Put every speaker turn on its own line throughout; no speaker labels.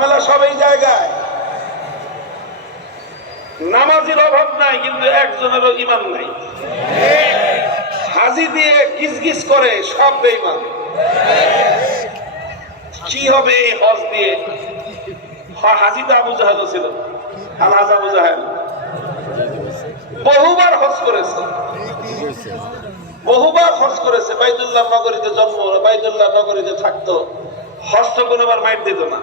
ঝামেলা সব এই জায়গায়। নামাজের অভাব নাই, কিন্তু ইমান নাই। হাজি দিয়ে করে, সব বেইমান কি হবে এই হজ দিয়ে? হাজি তো আবু ছিল। আবু বহুবার হজ করেছে। বহুবার হজ করেছে। বাইতুল্লাহ নগরীতে জন্ম বাইদুল্লাহ নগরীতে থাকতো। হস্ত কোনোবার মাইট দিত না।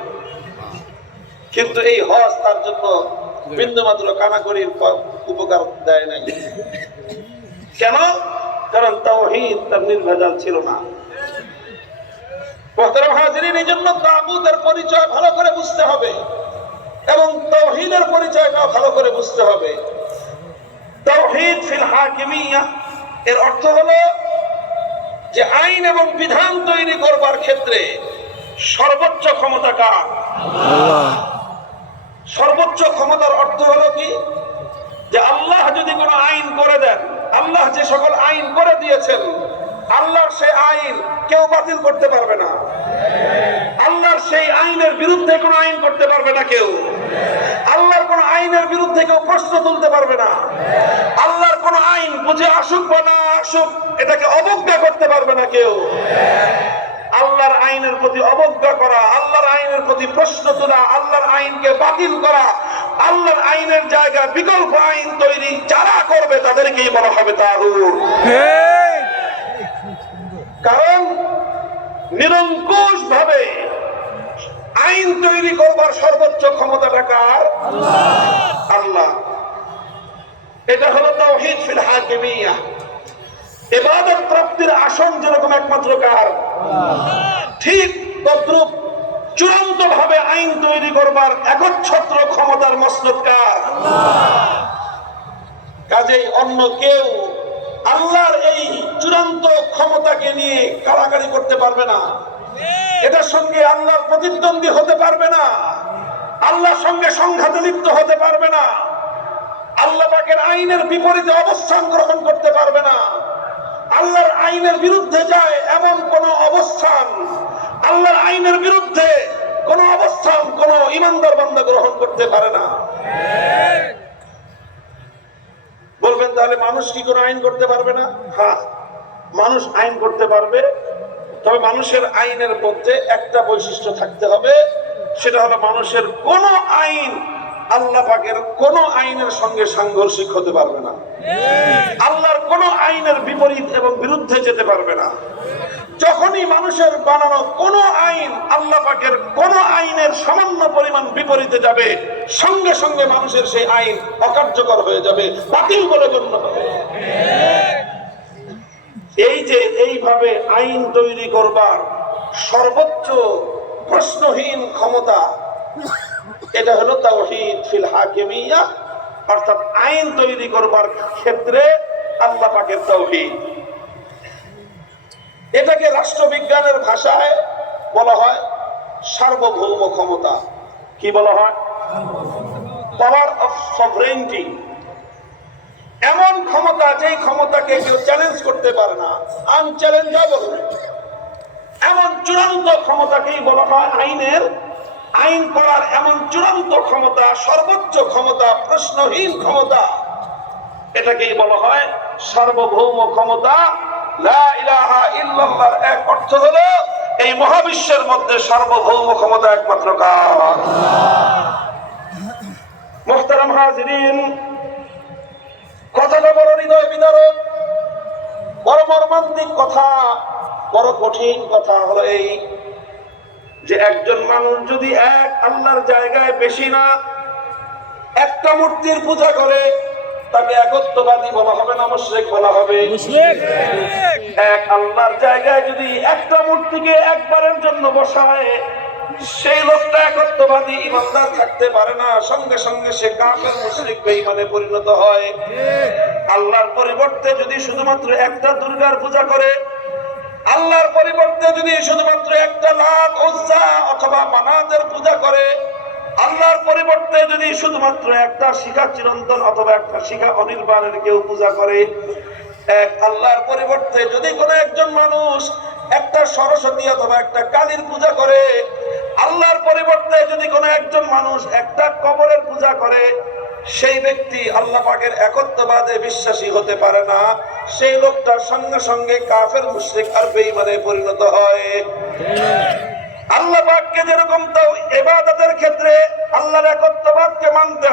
কিন্তু এই হজ তার জন্য বিন্দু মাত্র কানাকড়ির উপকার দেয় নাই। কেন? কারণ তাওহীদ তার নির্ভেজাল ছিল না। পরিচয় ভালো করে বুঝতে হবে এবং তাওহীদের পরিচয়টা ভালো করে বুঝতে হবে। তাওহীদ ফিল এর অর্থ হলো যে আইন এবং বিধান তৈরি করবার ক্ষেত্রে সর্বোচ্চ ক্ষমতা কার? সর্বোচ্চ ক্ষমতার অর্থ হলো কি? যে আল্লাহ যদি কোনো আইন করে দেন, আল্লাহ যে সকল আইন করে দিয়েছেন, আল্লাহর সেই আইন কেউ বাতিল করতে পারবে না। আল্লাহর সেই আইনের বিরুদ্ধে কোনো আইন করতে পারবে না কেউ। আল্লাহর কোন আইনের বিরুদ্ধে কেউ প্রশ্ন তুলতে পারবে না। আল্লাহর কোন আইন বুঝে আসুক বা না আসুক, এটাকে অবজ্ঞা করতে পারবে না কেউ। আল্লাহর আইনের প্রতি অবজ্ঞা করা আল্লাহর আইনের প্রতি প্রশ্ন তোলা আল্লাহর আইনকে বাতিল করা আল্লাহর আইনের জায়গায় বিকল্প আইন তৈরি যারা করবে তাদেরকেই বলা হবে তাহুর কারণ নিরঙ্কুশ ভাবে আইন তৈরি করবার সর্বোচ্চ ক্ষমতাটা কার? আল্লাহ। এটা হলো তাওহীদ ফিল হাকিমিয়া। ইবাদত প্রাপ্তির আসন যেরকম একমাত্র কার? ঠিক তদ্রুপ চূড়ান্ত ভাবে আইন তৈরি করবার একচ্ছত্র ক্ষমতার মসনদ কার? কাজেই অন্য কেউ আল্লাহর এই চূড়ান্ত ক্ষমতাকে নিয়ে কারাকারি করতে পারবে না। এটার সঙ্গে আল্লাহর প্রতিদ্বন্দ্বী হতে পারবে না। আল্লাহর সঙ্গে সংঘাতে লিপ্ত হতে পারবে না। আল্লাহ পাকের আইনের বিপরীতে অবস্থান গ্রহণ করতে পারবে না। আল্লাহর আইনের বিরুদ্ধে যায় এমন কোন অবস্থান, আল্লাহর আইনের বিরুদ্ধে কোন অবস্থান কোন ইমানদার বান্দা গ্রহণ করতে পারে না। বলবেন, তাহলে মানুষ কি কোনো আইন করতে পারবে না? হ্যাঁ মানুষ আইন করতে পারবে, তবে মানুষের আইনের মধ্যে একটা বৈশিষ্ট্য থাকতে হবে, সেটা হলো মানুষের কোন আইন আল্লাহ পাকের কোন আইনের সঙ্গে সাংঘর্ষিক হতে পারবে না। আল্লাহর কোন আইনের বিপরীত এবং বিরুদ্ধে যেতে পারবে না। যখনই মানুষের বানানো কোন আইন আল্লাহ পাকের কোন আইনের সামান্য পরিমাণ বিপরীতে যাবে, সঙ্গে সঙ্গে মানুষের সেই আইন অকার্যকর হয়ে যাবে, বাতিল বলে গণ্য হবে। এই যে এইভাবে আইন তৈরি করবার সর্বোচ্চ প্রশ্নহীন ক্ষমতা এটা হলো তাওহীদ ফিল হাকিমিয়া, অর্থাৎ আইন তৈরি করবার ক্ষেত্রে আল্লাহ পাকের তাওহীদ। এটাকে রাষ্ট্রবিজ্ঞানের ভাষায় বলা হয় সার্বভৌম ক্ষমতা। কি বলা হয়? পাওয়ার অফ সভরেন্টি এমন ক্ষমতা যেই ক্ষমতাকে কেউ চ্যালেঞ্জ করতে পারে না আনচ্যালেঞ্জেবল এমন চূড়ান্ত ক্ষমতাকেই বলা হয় আইনের আইন করার এমন চূড়ান্ত ক্ষমতা, সর্বোচ্চ ক্ষমতা, প্রশ্নহীন ক্ষমতা, এটাকেই বলা হয় সার্বভৌম ক্ষমতা। এক অর্থ হলো এই মহাবিশ্বের মধ্যে সার্বভৌম ক্ষমতা একমাত্র কার? মোহতারাম হাজিরিন কথাটা বড় হৃদয় বিদারক, বড় মর্মান্তিক কথা, বড় কঠিন কথা হলো এই যে একজন মানুষ যদি এক আল্লাহর জায়গায় বেশি না একটা মূর্তির পূজা করে তাকে একত্ববাদী বলা হবে না মুশরিক বলা হবে। এক আল্লাহর জায়গায় যদি একটা মূর্তিকে একবারের জন্য বসায় সেই লোকটা একত্ববাদী ইমানদার থাকতে পারে না সঙ্গে সঙ্গে সে কাফের মুশরিক বেঈমানে পরিণত হয়। আল্লাহর পরিবর্তে যদি শুধুমাত্র একটা দুর্গার পূজা করে আল্লাহর পরিবর্তে যদি শুধুমাত্র একটা লাত উজ্জা অথবা মানাতের পূজা করে, আল্লাহর পরিবর্তে যদি শুধুমাত্র একটা শিখা চিরন্তন অথবা একটা শিখা অনির্বাণের কেউ পূজা করে, এক আল্লাহর পরিবর্তে যদি কোনো একজন মানুষ একটা সরস্বতী অথবা একটা কালীর পূজা করে, আল্লাহর পরিবর্তে যদি কোনো একজন মানুষ একটা কবরের পূজা করে, সেই ব্যক্তি আল্লাহ পাকের একত্ববাদে বিশ্বাসী হতে পারে না। সেই লোকটার সঙ্গে সঙ্গে কাফের, মুশ্রিক আর বেইমানে পরিণত হয়। আল্লাহ পাককে যেরকম তাও এবাদতের ক্ষেত্রে আল্লাহর একত্ববাদকে মানতে